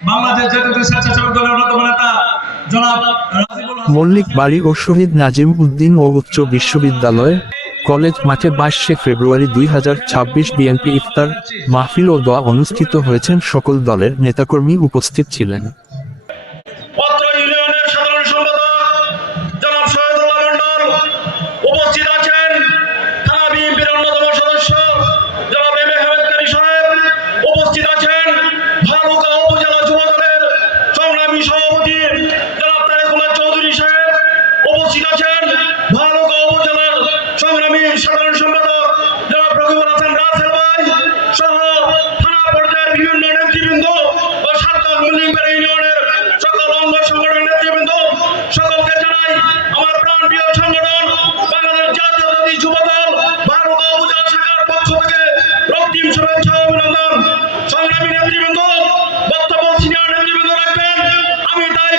বাংলাদেশ জাতীয় স্বেচ্ছাসেবক দলের অন্যতম নেতা জনাব রাজিবুল হাসান মল্লিক বাড়ি ও শহীদ নাজিম উদ্দিন ও উচ্চ বিশ্ববিদ্যালয় কলেজ মাঠে 22শে ফেব্রুয়ারি 2026 বিএনপি ইফতার মাহফিল ও দোয়া অনুষ্ঠিত হয়েছেন। সকল দলের নেতাকর্মী উপস্থিত ছিলেন। অত্র ইউনিয়নের সাধারণ সম্পাদক জনাব শহীদুল্লাহ মন্ডল উপস্থিত আছেন। থানা বিএনপির অন্যতম সদস্য জনাব এম এ হামেদ কারি সাহেব উপস্থিত আছেন। ভালুকা উপজেলা যুব দলের সংগ্রামী সভাপতি জনাব তারেকুল্লাহ চৌধুরী সাহেব উপস্থিত আছেন। ভালুকা উপজেলার সংগ্রামী সাধারণ সম্পাদক জনাব রকিবুল হাসান রাসেল ভাই সহ থানা পর্যায়ের বিভিন্ন নেতৃবৃন্দ ও সাতকাল মল্লিকবাড়ি ইউনিয়নের সকল অঙ্গ সংগঠন নেতৃবৃন্দ সকলকে জানাই আমার প্রাণপ্রিয় সংগঠন বাংলাদেশ জাতীয়তাবাদী যুব দল ভালুকা উপজেলা শাখার পক্ষ থেকে রক্তিম শুভেচ্ছা ও অভিনন্দন। সংগ্রামী নেতৃবৃন্দ, বক্তব্য সিনিয়র নেতৃবৃন্দ রাখবেন। আমি তাই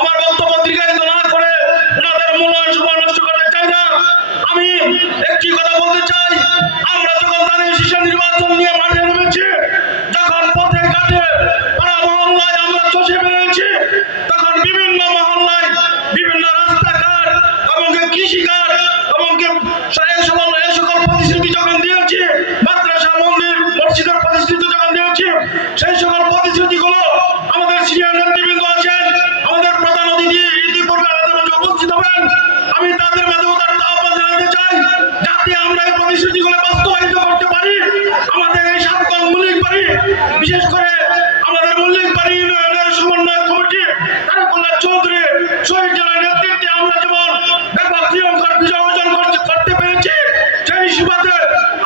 আমার বক্তব্য দীর্ঘায়িত না করে ওনাদের মূল্যায়ন সময় নষ্ট করতে চাই না। আমি একটি কথা বলতে চাই, আমরা যখন দাঁড়িয়ে শীর্ষ নির্বাচন নিয়ে মাঠে নেমেছি, যখন পথে ঘাটে পাড়া মহল্লায় আমরা চষে বেরিয়েছি, তখন বিভিন্ন মহল্লায় বিভিন্ন রাস্তাঘাট এবং কৃষিঘাট এবং এই সকল প্রতিশ্রুতি যখন দিয়েছি, মাদ্রাসা মন্দির মসজিদের প্রতিশ্রুতি যখন দিয়েছি, সেই সকল প্রতিশ্রুতিগুলো আমাদের সিনিয়র নেতৃবৃন্দ আছেন, আমাদের প্রধান অতিথি ইতিপূর্বে আমাদের মাঝে উপস্থিত হবেন। আমি তাদের মাঝে তার আহ্বান জানাতে চাই, যাতে আমরা এই প্রতিশ্রুতিগুলো বাস্তবায়িত করতে পারি। আমাদের এই সাতকাল মল্লিকবাড়ি, বিশেষ করে আমাদের মল্লিকবাড়ি ইউনিয়নের সমন্বয় কমিটি তারেকুল্লাহ চৌধুরী শহীদ জেলার নেতৃত্বে আমরা যেমন ব্যাপক প্রিয়ঙ্কর বিজয় অর্জন করতে পেরেছি, সেই সুবাদে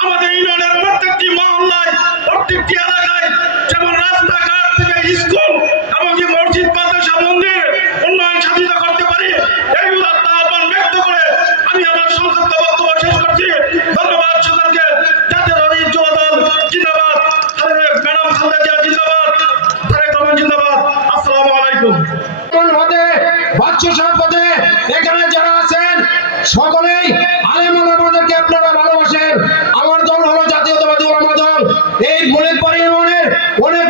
আমাদের ইউনিয়নের প্রত্যেকটি মহল্লায় প্রত্যেকটি এলাকায় যেমন রাস্তাঘাট থেকে স্কুল এবং মসজিদ মাদ্রাসা মন্দির উন্নয়ন সাধিত করতে পারি, এই উদাত্ত আহ্বান ব্যক্ত করে আমি আমার সংক্ষিপ্ত বক্তব্য শেষ করছি। ধন্যবাদ সকলকে। জাতীয়তাবাদী যুব দল জিন্দাবাদ, ম্যাডাম খালেদা জিয়া জিন্দাবাদ, তারেক রহমান জিন্দাবাদ। আসসালামু আলাইকুম। এখানে যারা আছেন সকলেই আলেম ওলামাদেরকে আপনারা ভালোবাসেন। আমার দল হলো জাতীয়তাবাদী ওলামা দল। এই মল্লিকবাড়ি ইউনিয়নের অনেক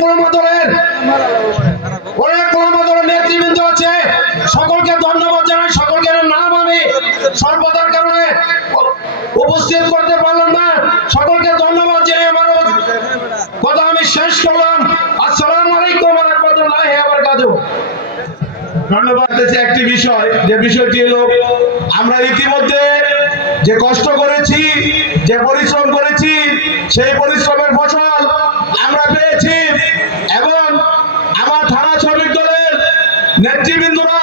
ওলামা দলের নেতৃবৃন্দ আছে, সকলকে ধন্যবাদ জানাই। সকলকে নাম আমি স্বল্পতার কারণে উপস্থিত করতে পারলাম না, সকলকে ধন্যবাদ জানাই আমার কথা আমি শেষ করলাম। আসসালামু আলাইকুম ওয়া রাহমাতুল্লাহি ওয়া বারাকাতুহু। ধন্যবাদ। একটি বিষয়, যে বিষয়টি হলো আমরা ইতিমধ্যে যে কষ্ট করেছি, যে পরিশ্রম করেছি, সেই পরিশ্রমের ফসল আমরা পেয়েছি এবং আমার থানা শ্রমিক দলের নেতৃবৃন্দরা